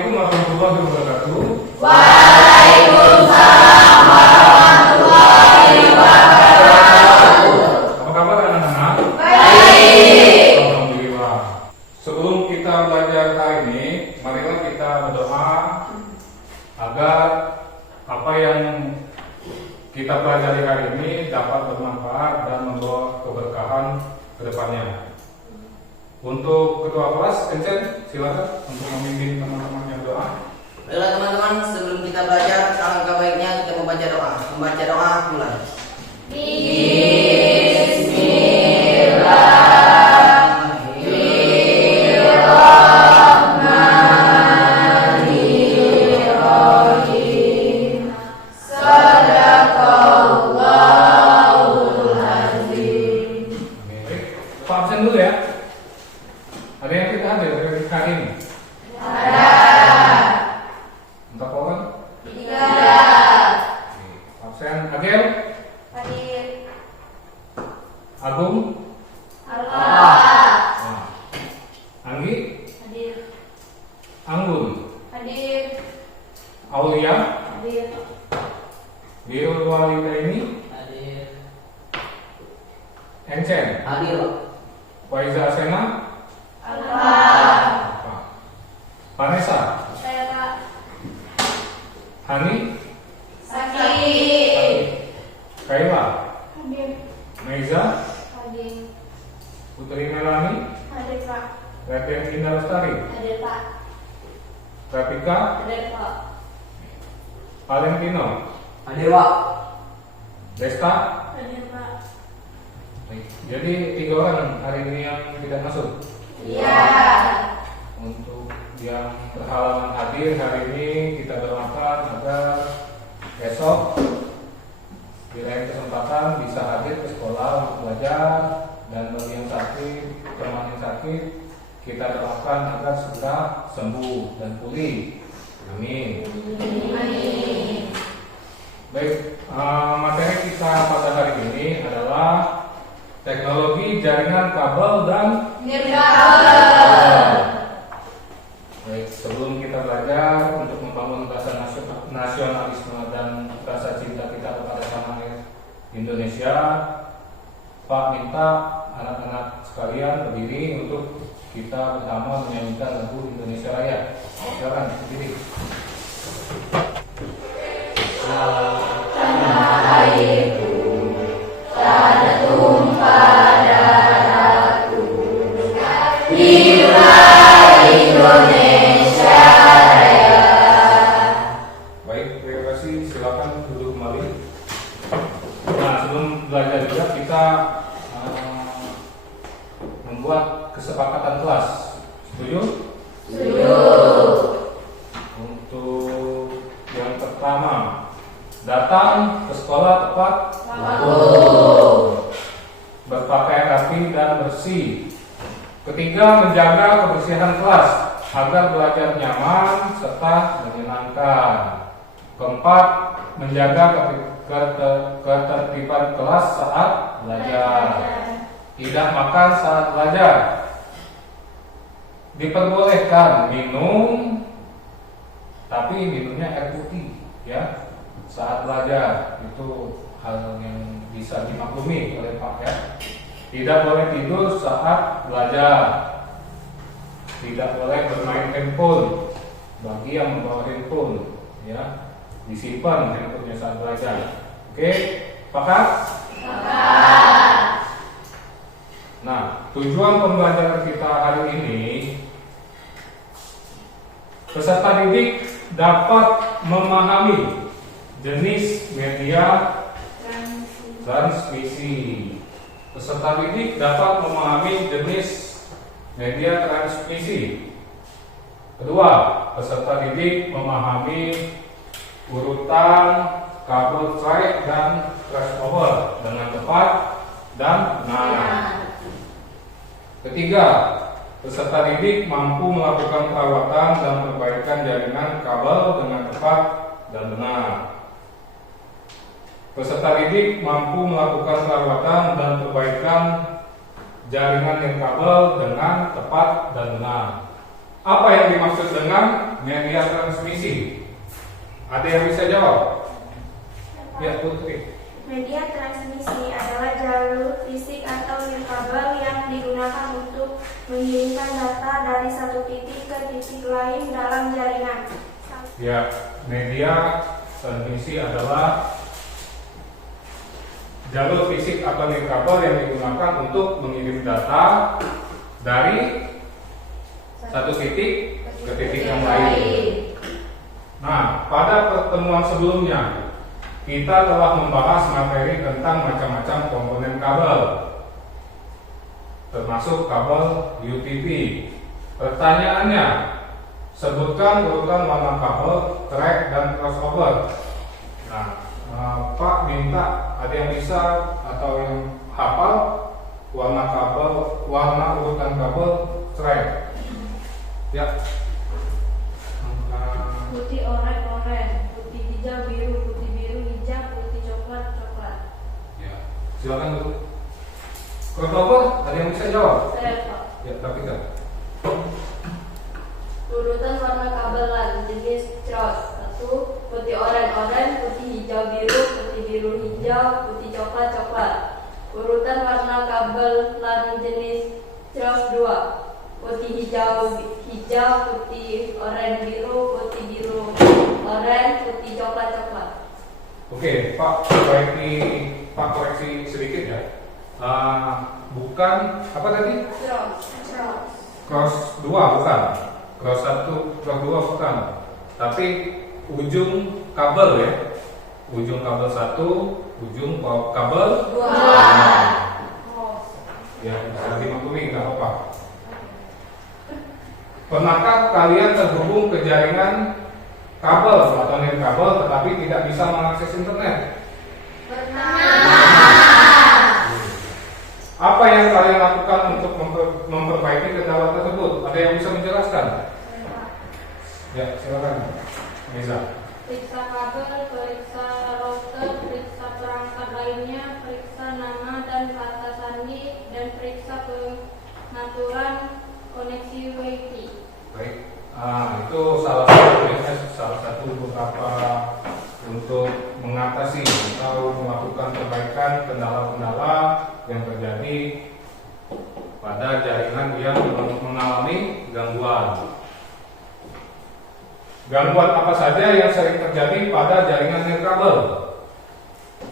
Assalamualaikum warahmatullahi wabarakatuh. Waalaikumsalam warahmatullahi wabarakatuh. Apa kabar anak-anak? Baik. Alhamdulillah. Sebelum kita belajar kali ini, marilah kita berdoa agar apa yang kita pelajari hari ini dapat bermanfaat dan membawa keberkahan ke depannya. Untuk ketua kelas, Encen, silakan untuk memimpin teman-teman yang berdoa. Baiklah teman-teman, sebelum kita belajar, alangkah baiknya kita membaca doa. Membaca doa mulai. Bismillahirrahmanirrahim. Sadaqallahul azim. Baik, Pak absen dulu ya. Ada yang tidak hadir hari ini? Ada. Untuk orang? Tidak. Absen Agel, Hadir. Agung, Allah. nah, Anggi, Hadir. Anggun, Hadir. Aulia, Hadir. Birul Walidaini, Hadir. Encen, Hadir. Waiza Asena, Allah. Vanessa, Saya Pak. Hani, Sakit. Kaila, Hadir. Meiza, Hadir. Putri Melani, Hadir Pak. Raden Indah Lestari, Hadir Pak. Rafika, Hadir Pak. Valentino, Hadir Pak. Desta. Hadir Pak. Baik, jadi 3 orang hari ini yang tidak masuk. Iya. Untuk yang berhalangan hadir hari ini kita doakan agar besok di lain kesempatan bisa hadir ke sekolah untuk belajar, dan bagi yang sakit, teman yang sakit, kita doakan agar segera sembuh dan pulih. Amin. Amin. Baik, materi kita pada hari ini adalah teknologi jaringan kabel dan Nirkabel. Baik, sebelum kita belajar untuk membangun rasa nasionalisme dan rasa cinta kita kepada tanah air Indonesia, Pak minta anak-anak sekalian berdiri untuk kita bersama menyanyikan lagu Indonesia Raya. Silakan berdiri. Tanah airku, tanah tumpah darahku, inilah Indonesia Raya. Baik, terima kasih. Silakan duduk kembali. Nah, sebelum belajar juga kita membuat kesepakatan kelas. Setuju? Setuju. Untuk yang pertama, datang ke sekolah tepat Waktu. berpakaian rapi dan bersih. Ketiga, menjaga kebersihan kelas agar belajar nyaman serta menyenangkan. Keempat, menjaga ketertiban kelas saat belajar. Tidak makan saat belajar. Diperbolehkan minum, tapi minumnya air putih, ya. Saat belajar itu hal yang bisa dimaklumi oleh Pak, ya. Tidak boleh tidur saat belajar. Tidak boleh bermain handphone. Bagi yang membawa handphone, ya, disimpan handphonenya saat belajar. Oke, sepakat? Nah, tujuan pembelajaran kita hari ini, peserta didik dapat memahami jenis media transmisi. Peserta didik dapat memahami jenis media transmisi. Kedua, peserta didik memahami urutan kabel track dan transformer dengan tepat dan benar. Ketiga, peserta didik mampu melakukan perawatan dan perbaikan jaringan kabel dengan tepat dan benar. Peserta didik mampu melakukan perawatan dan perbaikan jaringan nirkabel dengan tepat dan benar. Apa yang dimaksud dengan media transmisi? Ada yang bisa jawab? Ya, Putri. Media transmisi adalah jalur fisik atau nirkabel yang digunakan untuk mengirimkan data dari satu titik ke titik lain dalam jaringan. Ya, media transmisi adalah jalur fisik atau nirkabel yang digunakan untuk mengirim data dari satu titik ke titik yang lain. Nah, pada pertemuan sebelumnya kita telah membahas materi tentang macam-macam komponen kabel, termasuk kabel UTP. Pertanyaannya, sebutkan urutan warna kabel, track, dan crossover. Nah, Pak minta ada yang bisa atau yang hafal warna kabel, warna urutan kabel, track. Ya. Putih, oranye, putih hijau, biru, putih biru, hijau, putih coklat, coklat. Ya. Silakan dulu. Crossover, ada yang bisa jawab? Saya Pak. Ya, tapi kan. Urutan warna kabelan jenis cross. 1. Putih oranye, putih hijau biru, putih biru hijau, putih coklat coklat. Urutan warna kabelan jenis cross 2. Putih hijau hijau, putih oranye biru, putih biru oranye, putih coklat coklat. Oke, Pak koreksi sedikit ya. Bukan apa tadi? Cross 2 bukan. Cross 1, cross 2 bukan. Tapi ujung kabel ya. Ujung kabel 1, ujung kabel 2. ya, bisa dimaklumi, nggak apa-apa. Pernahkah kalian terhubung ke jaringan kabel atau nirkabel tetapi tidak bisa mengakses internet? Apa yang kalian lakukan untuk memperbaiki kendala tersebut? Ada yang bisa menjelaskan? Ya, silakan, Miza. Periksa kabel, periksa router, periksa perangkat lainnya, periksa nama dan kata sandi, dan periksa pengaturan koneksi Wi-Fi. Baik, itu salah satu beberapa untuk mengatasi atau melakukan perbaikan kendala-kendala yang terjadi pada jaringan yang mengalami gangguan. Gangguan apa saja yang sering terjadi pada jaringan nirkabel?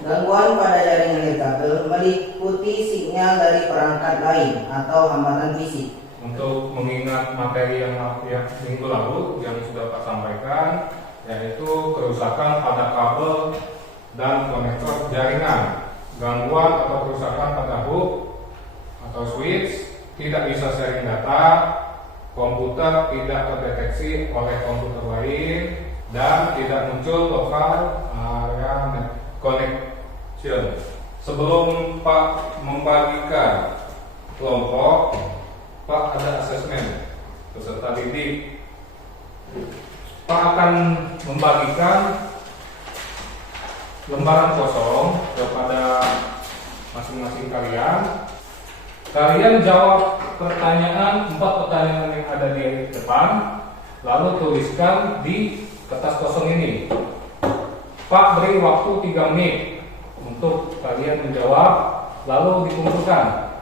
Gangguan pada jaringan nirkabel meliputi sinyal dari perangkat lain atau hambatan fisik. Untuk mengingat materi yang minggu lalu yang sudah Pak sampaikan, yaitu kerusakan pada kabel dan konektor jaringan, gangguan atau kerusakan pada hook atau switch, tidak bisa sharing data, komputer tidak terdeteksi oleh komputer lain, dan tidak muncul local area connection. Sebelum Pak membagikan kelompok, Pak ada asesmen peserta didik. Pak akan membagikan lembaran kosong kepada masing-masing kalian. Kalian jawab pertanyaan, 4 pertanyaan yang ada di depan, lalu tuliskan di kertas kosong ini. Pak beri waktu 3 menit untuk kalian menjawab, lalu dikumpulkan.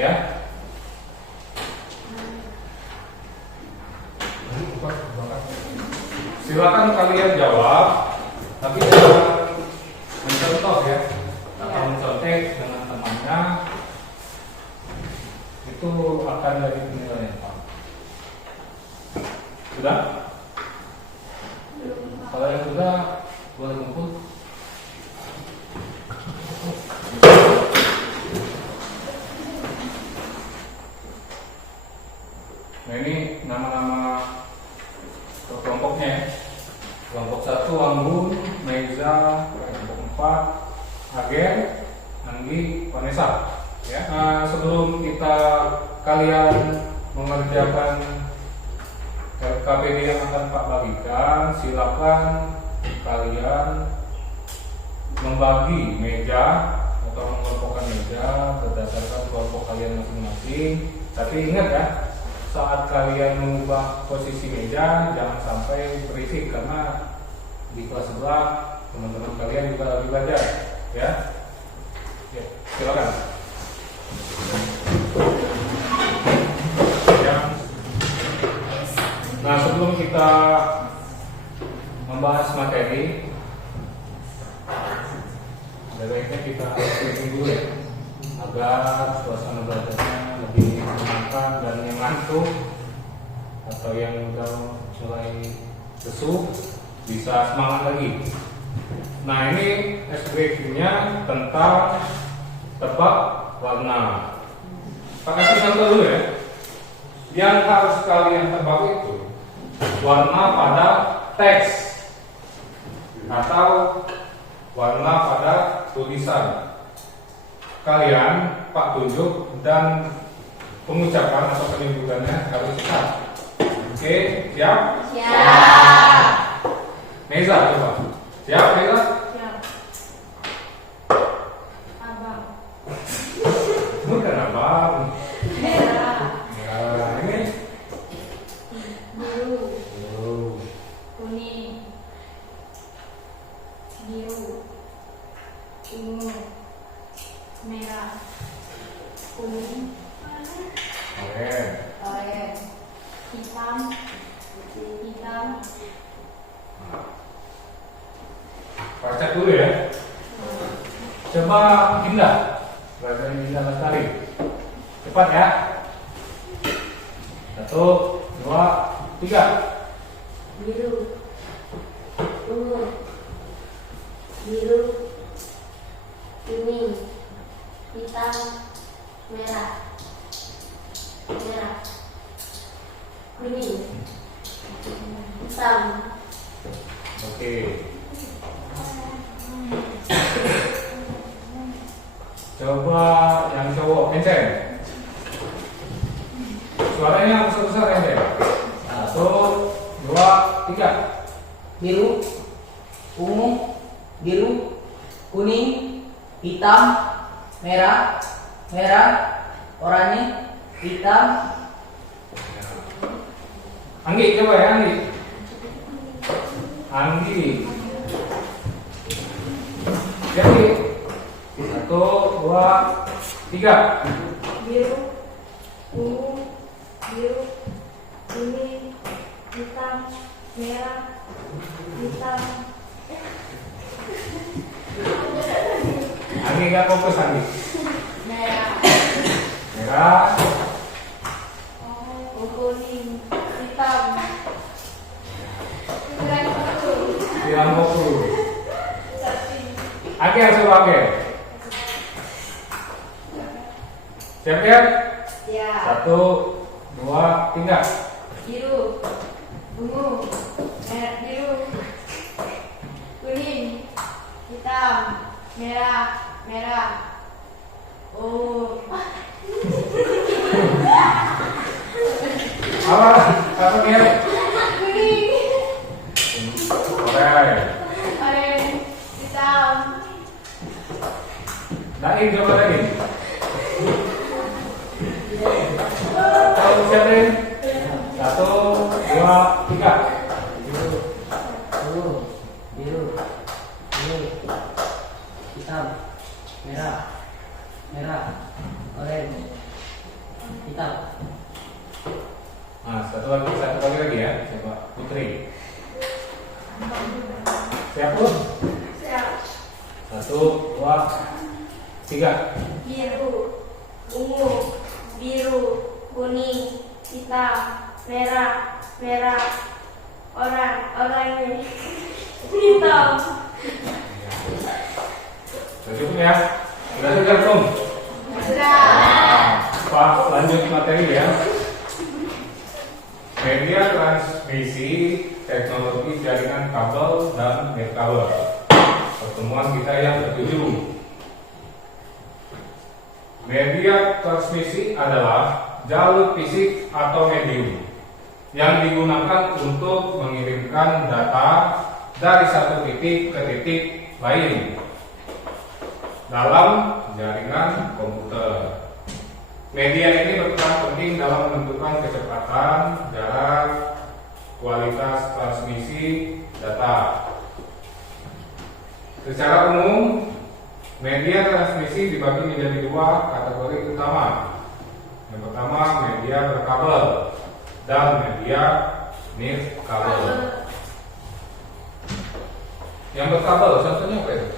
Ya. Silakan kalian jawab, tapi jangan mencontoh ya, atau mencontek dengan temannya, itu akan jadi penilaian Pak. Sudah? Kalau yang sudah, boleh kumpul. Nah ini nama-nama kelompoknya ya. Kelompok 1 Anggun, Meiza, kelompok 4 Agen, Anggi, Vanessa. Ya. Sebelum kalian mengerjakan KPD yang akan Pak bagikan, silakan kalian membagi meja atau mengelompokkan meja berdasarkan kelompok kalian masing-masing. Tapi ingat ya, saat kalian mengubah posisi meja jangan sampai berisik karena di kelas sebelah teman-teman kalian juga lagi belajar, ya. Ya, silakan. Ya. Nah, sebelum kita membahas materi, baiknya kita briefing dulu ya, agar suasana belajarnya lebih menyenangkan dan yang ngantuk atau yang udah mulai lesu bisa semangat lagi. Nah, ini briefingnya tentang tebak warna. Kasih contoh dulu ya. Yang harus kalian tebak itu warna pada teks atau warna pada tulisan. Kalian Pak tunjuk dan pengucapan atau penyebutannya harus tepat. Oke, siap? Siap. Meza coba. Siap, Meza? Siap. Abang. Bukan abang. Merah. Ya, ini. Biru. Oh. Kuning. Biru. Ungu. Merah. Kuning. Oke. Oranye. Hitam. Hitam. Baca dulu ya. Coba pindah. Bacanya pindah sekali. Cepat ya. 1, 2, 3. Biru. Ungu. Biru. Kuning. Hitam. Merah. Merah. Kuning. Hitam. Oke. Coba yang cowok kenceng. Suaranya besar-besar ya, Dek. 1, 2, 3. Biru, ungu, biru, kuning, hitam, merah, merah, oranye, hitam. Anggi, coba ya Anggi. Anggi. Jadi 1, 2, 3. Biru. Ungu. Biru. Kuning. Hitam. Merah. Hitam. Anggi nggak fokus Anggi. Merah. Merah. Kuning. Hitam. Bilang fokus. Anggi harus coba Anggi. Siap ya? Ya. 1, 2, 3. Biru. Ungu. Merah. Biru. Kuning. Hitam. Merah. Merah. Oh. Apa dia? Kuning. Oke. Oranye. Hitam. Naik coba lagi. Siap deh. 1, 2, 3. Biru, ungu, biru, kuning, hitam, merah, merah, oranye, hitam. Nah, satu lagi ya. Coba Putri. Siap Bu? Siap. 1, 2, 3. Biru. Ungu. Biru. Kuning. Hitam. Merah. Merah. Oranye. Hitam. Sudah cukup ya? Sudah siap belum? Sudah. Pak, lanjut materi ya. Media transmisi teknologi jaringan kabel dan nirkabel. Pertemuan kita yang ke-7. Media transmisi adalah jalur fisik atau medium yang digunakan untuk mengirimkan data dari satu titik ke titik lain dalam jaringan komputer. Media ini berperan penting dalam menentukan kecepatan, jarak, kualitas transmisi data. Secara umum, media transmisi dibagi menjadi dua kategori utama. Yang pertama, media berkabel dan media nirkabel. Yang berkabel, contohnya apa itu?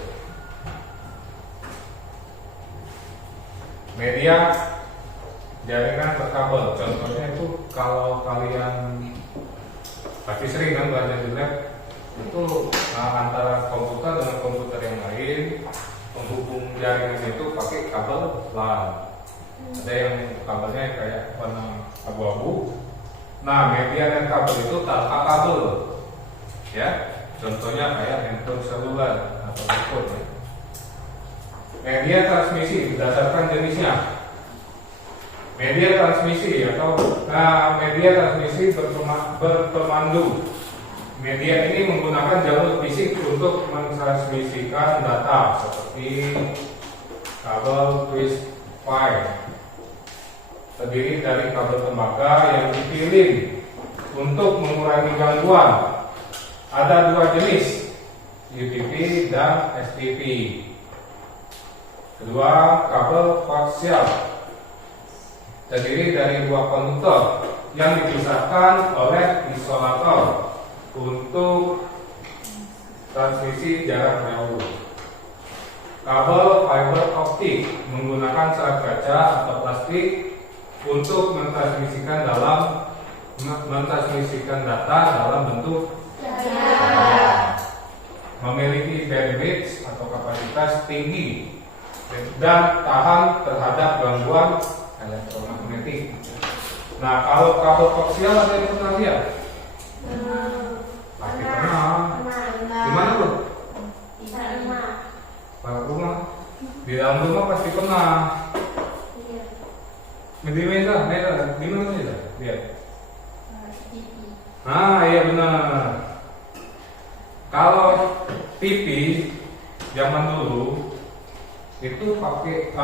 Media jaringan berkabel, contohnya itu kalau kalian pasti sering kan belajar di lab itu antara komputer dengan komputer yang lain penghubung jaringan itu pakai kabel LAN. Ada yang kabelnya kayak warna abu-abu. Nah, media dan kabel itu tanpa kabel, ya. Contohnya kayak handphone seluler atau handphone. Ya. Media transmisi berdasarkan jenisnya. Media transmisi media transmisi berpemandu. Media ini menggunakan jalur fisik untuk mentransmisikan data seperti kabel twist wire. Terdiri dari kabel tembaga yang dipilih untuk mengurangi gangguan. Ada dua jenis, UTP dan STP. Kedua, kabel koaksial. Terdiri dari dua konektor yang dipisahkan oleh isolator untuk transmisi jarak jauh. Kabel fiber optik menggunakan serat kaca atau plastik untuk mentransmisikan data dalam bentuk cahaya. Memiliki bandwidth atau kapasitas tinggi dan tahan terhadap gangguan elektromagnetik. Nah, kalau kabel koaksial ada yang pernah lihat? Pasti pernah. Di mana tuh? Pada rumah. Di dalam rumah pasti pernah. Di mana aja? Lihat. Nah, iya benar. Kalau TV zaman dulu itu pakai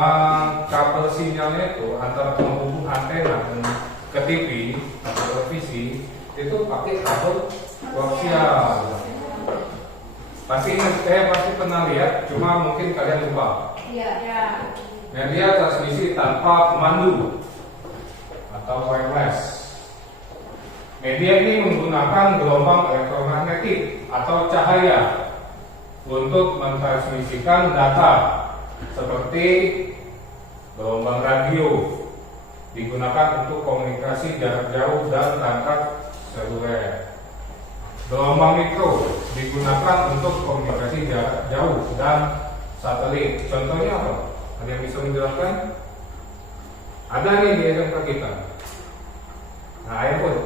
kabel sinyalnya itu antara penghubung antena ke TV atau televisi itu pakai kabel koaksial. Pasti pernah lihat, cuma mungkin kalian lupa. Iya. Media transmisi tanpa pemandu atau wireless. Media ini menggunakan gelombang elektromagnetik atau cahaya untuk mentransmisikan data seperti gelombang radio digunakan untuk komunikasi jarak jauh dan perangkat seluler. Gelombang mikro digunakan untuk komunikasi jarak jauh dan satelit. Contohnya apa? Ada yang bisa menjelaskan? Ada nih di SMK kita. Nah, ayo pun.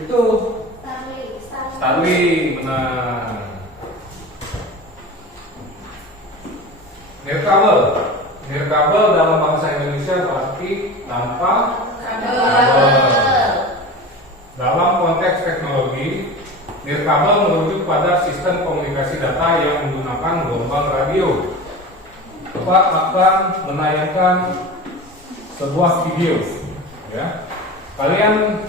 Itu Starlink, benar. Nirkabel dalam bahasa Indonesia berarti tanpa kabel. Dalam konteks teknologi, nirkabel merujuk pada sistem komunikasi data yang menggunakan gelombang radio. Bapak akan menayangkan sebuah video, ya. Kalian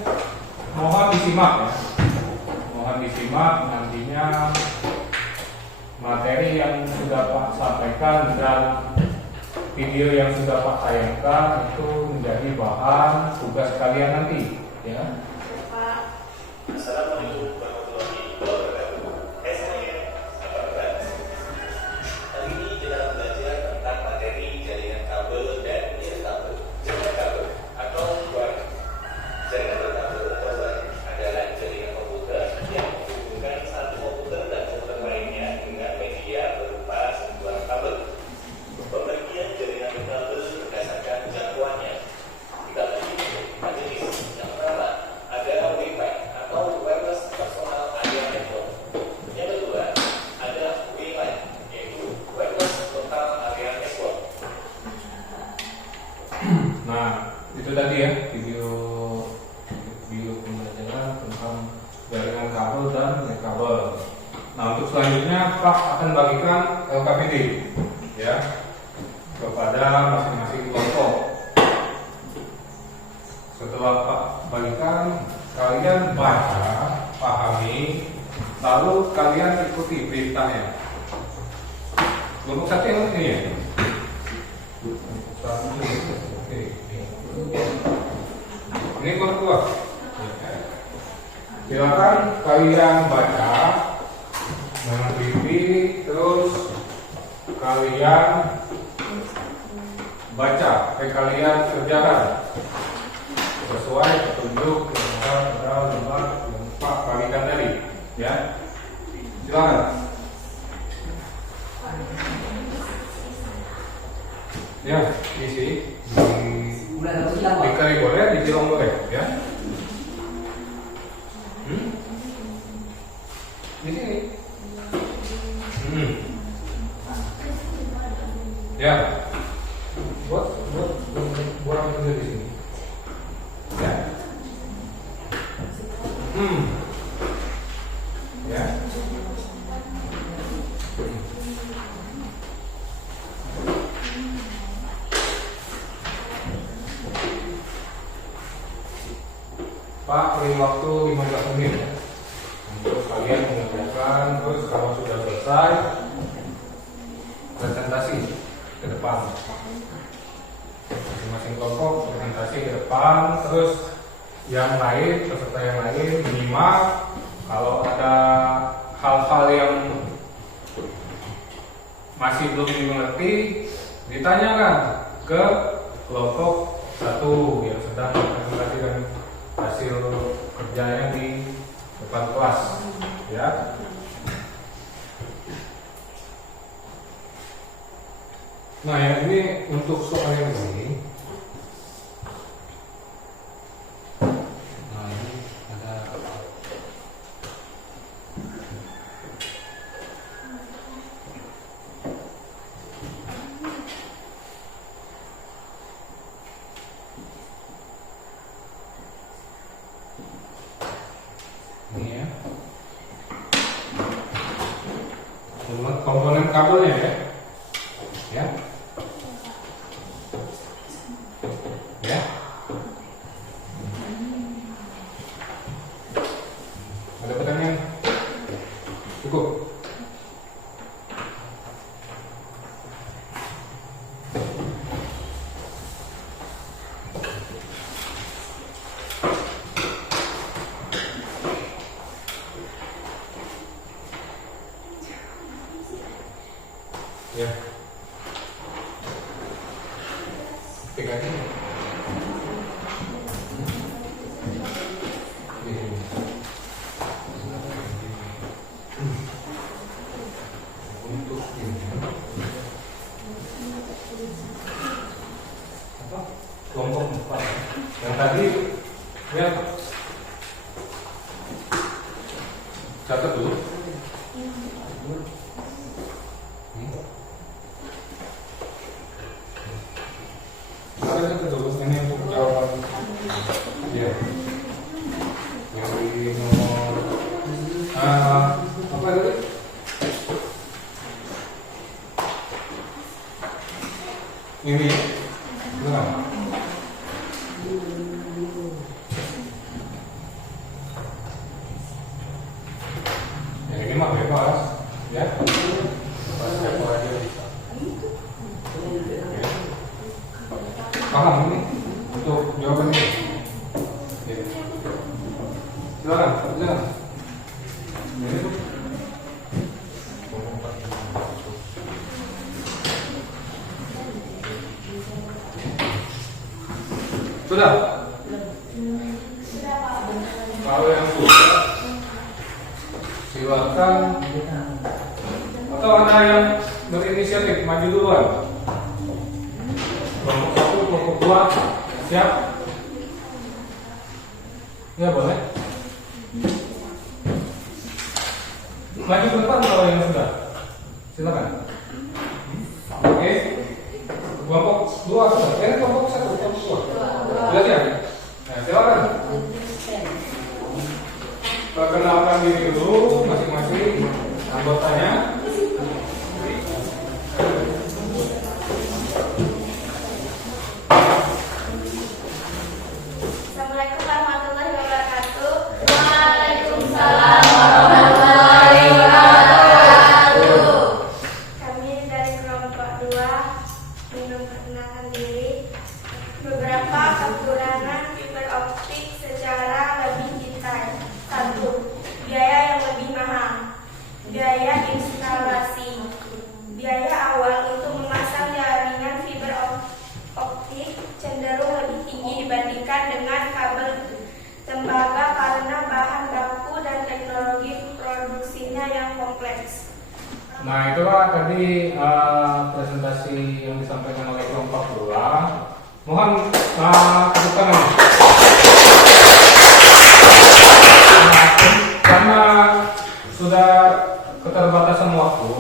mohon disimak ya. Mohon disimak nantinya materi yang sudah Pak sampaikan dan video yang sudah Pak tayangkan itu menjadi bahan tugas kalian nanti, ya. Assalamualaikum warahmatullahi wabarakatuh. Saya Abang. Kali ini kita akan belajar tentang materi jaringan kabel dan nirkabel. Jaringan kabel atau wire. Jaringan berkabel atau wire adalah jaringan komputer yang menghubungkan satu komputer dan komputer lainnya dengan media berupa sebuah kabel. Pembagian jaringan kabel berdasarkan jangkauannya. Kita bagi pada jenis. Yang pertama ada Wi-Fi atau wireless personal area network. Yang kedua ada WLAN, yaitu wireless local area network. Nah, itu tadi ya video pembelajaran tentang jaringan kabel dan nirkabel. Nah, untuk selanjutnya Pak akan bagikan LKPD, ya. kepada masing-masing kelompok. Setelah Pak bagikan, kalian baca, pahami, lalu kalian ikuti perintahnya. Kelompok satu yang ini ya. Oke. Ini kelompok dua. Silakan kalian baca, meneliti, terus kalian baca, kalian kerjakan sesuai petunjuk yang Pak bagikan tadi, ya. Silakan. Ya, isi di kari boleh, di cilong boleh, ya. Di sini. Ya. Buat apa tuh di sini? Ya. Ya. Pak, beri waktu 15 menit untuk kalian mengerjakan. Terus kalau sudah selesai, presentasi ke depan. Masing-masing kelompok presentasi ke depan. Terus yang lain, peserta yang lain menyimak. Kalau ada hal-hal yang masih belum dimengerti, ditanyakan ke kelompok satu yang sedang mempresentasikan hasil kerjanya di depan kelas, ya. Nah, yang ini untuk soal yang ini. Nah, ini ada ini ya. Komponen kabelnya ya. Ya. Ya. Ada pertanyaan? Cukup. Ya. Pegang ini. Untuk ini. Apa? Kelompok 4. Yang tadi ya. Catat dulu. Ada kedua ini untuk jawaban ya yang di nomor apa tadi? Ini benar. Ya, ini mah bebas ya, bebas siapa aja bisa. Paham ini untuk jawabannya? Ya. Silakan, silakan. Ini tuh. Sudah? Kalau yang sudah, silakan. Atau ada yang berinisiatif maju duluan? Kelompok 1, kelompok 2, siap? Ya boleh. Maju ke depan kalau yang sudah. Silakan. Oke. Kelompok 2 sudah. Kelompok 1, kelompok 2. Sudah siap? Nah, silakan. Perkenalkan diri dulu masing-masing anggotanya. Nah itulah tadi presentasi yang disampaikan oleh kelompok 2. Mohon tepuk tangan. Karena sudah keterbatasan waktu,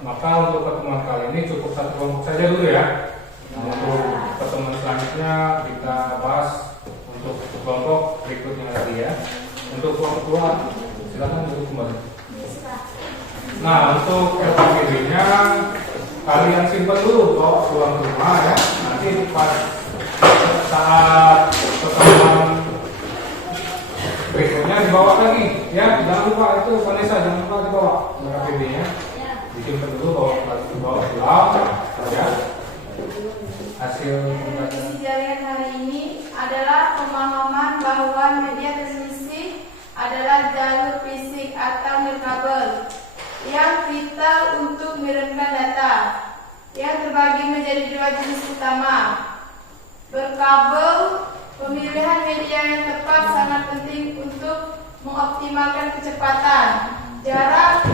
maka untuk pertemuan kali ini cukup satu kelompok saja dulu ya. Nah, untuk pertemuan selanjutnya kita bahas untuk kelompok berikutnya lagi ya. Untuk kelompok 2 silakan duduk kembali. Nah untuk LPG-nya kalian simpan dulu bawa pulang ke rumah ya. Nanti pas saat pertemuan berikutnya dibawa lagi ya. Jangan lupa itu Vanessa, jangan lupa dibawa LPG-nya. Disimpan dulu bawa pulang ya. Hasil Isi jaringan hari ini adalah pemahaman bahwa media transmisi adalah jalur fisik atau nirkabel yang vital untuk mengirimkan data yang terbagi menjadi 2 jenis utama. Berkabel, pemilihan media yang tepat sangat penting untuk mengoptimalkan kecepatan, jarak,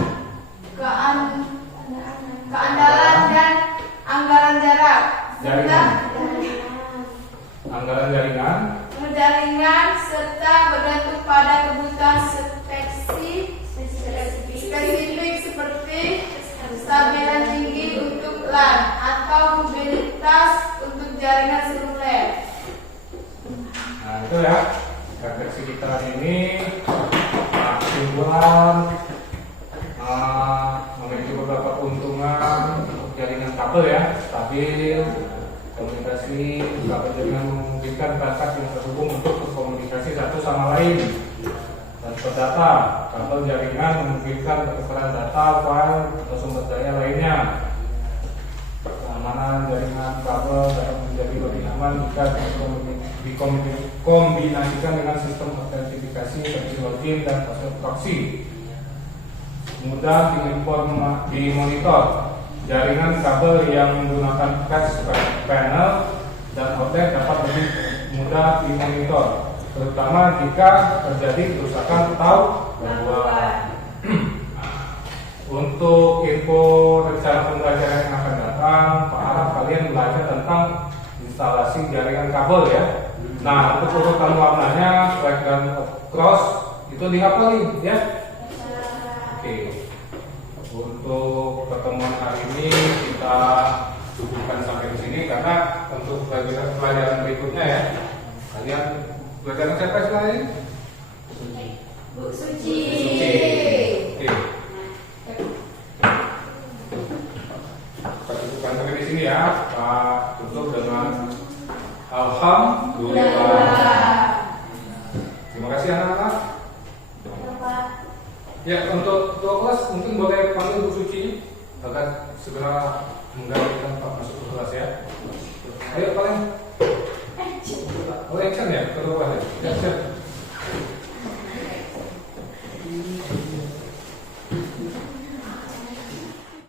keandalan dan anggaran jarak. anggaran jaringan serta bergantung pada kebutuhan spesifik seperti stabilan tinggi untuk LAN atau mobilitas untuk jaringan seluler. Nah itu ya refleksi kita ini. Kesimpulan memiliki beberapa keuntungan untuk jaringan kabel ya, stabil, komunikasi, kabel jaringan memungkinkan perangkat yang terhubung untuk berkomunikasi satu sama lain. Dan perdata, kabel jaringan memungkinkan pertukaran data, file, atau sumber daya lainnya. Keamanan jaringan kabel dapat menjadi lebih aman jika dikombinasikan dengan sistem autentifikasi seperti login dan password proxy. Mudah dimonitor. Jaringan kabel yang menggunakan patch panel dan outlet dapat lebih mudah dimonitor, terutama jika terjadi kerusakan atau gangguan. Untuk info rencana pembelajaran yang akan datang, Pak harap kalian belajar tentang instalasi jaringan kabel ya. Nah, untuk urutan warnanya, flag dan cross itu dihafalin ya. Oke. Untuk pertemuan hari ini kita cukupkan sampai di sini karena untuk pelajaran berikutnya ya, kalian pelajaran siapa selain? Bu Suci. Oke. Kita cukupkan sampai di sini ya. Kita tutup dengan alhamdulillah. Terima kasih anak-anak. Ya, untuk ketua kelas mungkin boleh panggil Bu Suci agar segera menggantikan Pak masuk ke kelas ya. Ayo kalian. Oh, action ya, ketua kelas ya. Siap.